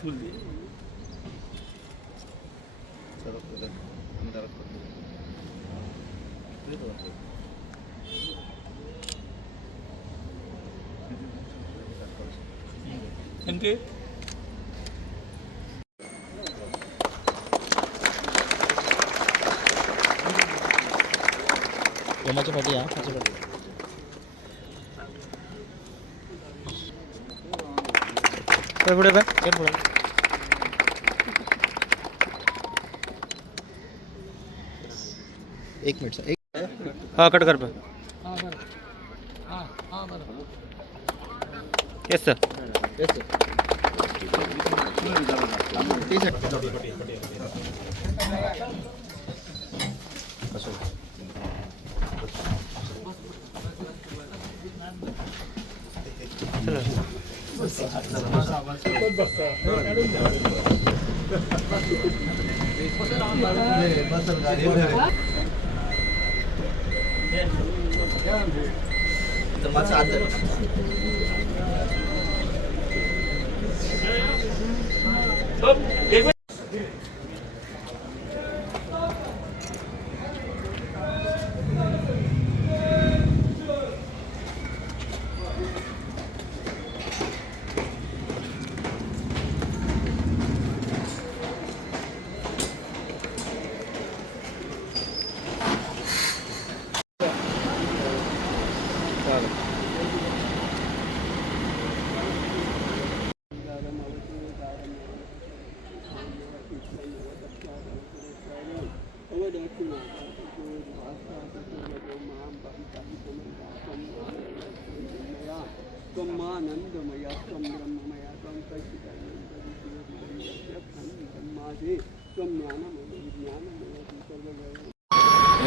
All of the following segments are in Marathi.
फूल दिए इनके यमाच्या पाठी या त्याच्या पाठी पुढे काय पुढे एक मिनिट एक हाँ कट कर पे yes sir yes sir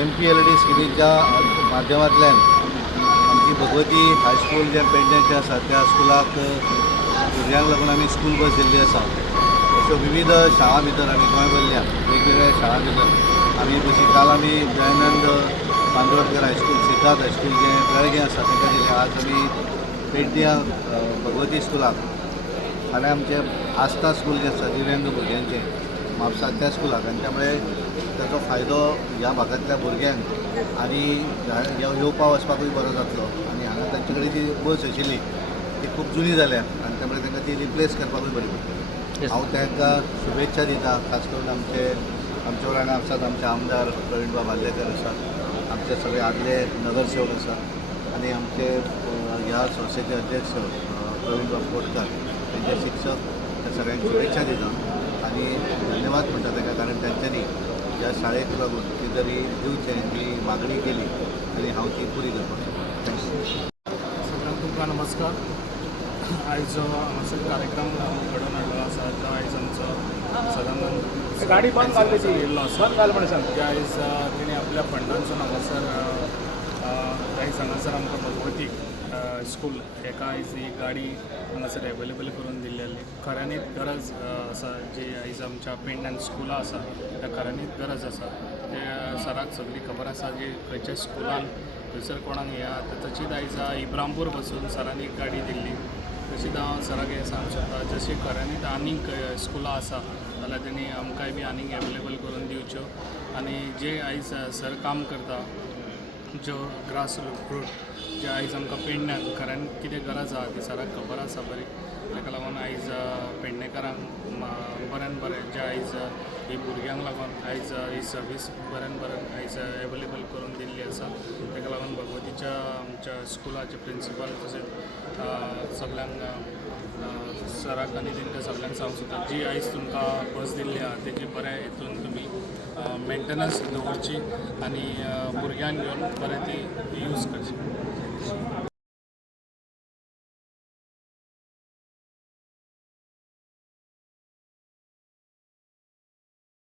MPLD सिरीजच्या माध्यमांतल्यान आमची भगवती हायस्कूल जे पेडण्याचे आसा त्या स्कुलाक भुरग्यांक लागून आमी स्कूल बस दिल्ली आसा. अश्यो विविध शाळा भितर आमी गोंय भरल्या वेगवेगळ्या शाळा भितर आमी बशी काल आमी दयानंद बांदोडकर हायस्कूल सिद्धार्थ हायस्कूल जे बेळगे आसा ताका दिले. आज आमी पेडण्या भगवती स्कुलाक फाल्यां आमचे आस्था स्कूल जे आसा दिव्यांग भुरग्यांचे म्हापसा त्या स्कुलाक आनी त्यामुळे त्याचो फायदो ह्या भागांतल्या भुरग्यांक आनी येवपा वचपाकूय बरो जातलो. आनी हांगा तांचे कडेन जी बस आशिल्ली ती खूब जुनी जाल्या आनी त्यामुळे तांकां ती रिप्लेस करपाकूय बरी पडटली. हांव तांकां शुभेच्छा दिता. खास करून आमचे वांगडा आसात आमचे आमदार प्रवीणबाब हार्लेकर आसात, आमचे सगळे आदले नगरसेवक आसात आनी आमचे ह्या संस्थेचे अध्यक्ष प्रवीणबाब कोटकार त्यांचे शिक्षक त्या सगळ्यांक शुभेच्छा दिता आनी धन्यवाद म्हणटा ताका, कारण तांच्यांनी ह्या शाळेक लागून कितें तरी दिवचें ही मागणी केली आनी हांव ती पुरी करपाक थँक्यू. सगळ्यांक तुमकां नमस्कार. आयज हांगासर कार्यक्रम घडोवन हाडलो आसा जो आयज आमचो सदानंद गाडी बंद येयल्लो आसा. आयज तेणी आपल्या फंडांसून हांगासर आयज हांगासर आमकां भगवती स्कूल हेका आयज ही गाडी हांगासर एवेलेबल करून दिल्ली. खऱ्यांनीच गरज आसा जी आयज आमच्या पेडण्यान स्कुलां आसा त्या खऱ्यांनीच गरज आसा. ते सराक सगळी खबर आसा जी खंयच्या स्कुलान थंयसर कोणाक हे आसा तशीच आयज इब्रामपूर बसून सरांनी गाडी दिल्ली. तशीच हांव सराक हें सांगूंक सोदता जशी खऱ्यांनीच आनीक स्कुलां आसा जाल्यार तेणी आमकांय बी आनीक एवेलेबल करून दिवच्यो. आनी जे आयज सर काम करता ज्यो ग्रास रूट जे आयज आमकां पेडण्यान खऱ्यान कितें गरज आसा ती सराक खबर आसा बरी. ताका लागून आयज पेडणेकारांक बऱ्यान बरें जे आयज ही भुरग्यांक लागून आयज ही सर्वीस बऱ्यान आयज एवेलेबल करून दिल्ली आसा. ताका लागून भगवतीच्या आमच्या स्कुलाचे प्रिंसिपल तशेंच सगळ्यांक सराक आनी तेंकां सगळ्यांक सांगूंक सोदता जी आयज तुमकां बस दिल्ली आसा तेजी बऱ्या हितून तुमी मेंटेनन्स दवरची आनी भुरग्यांक घेवन बरें ती यूज करची.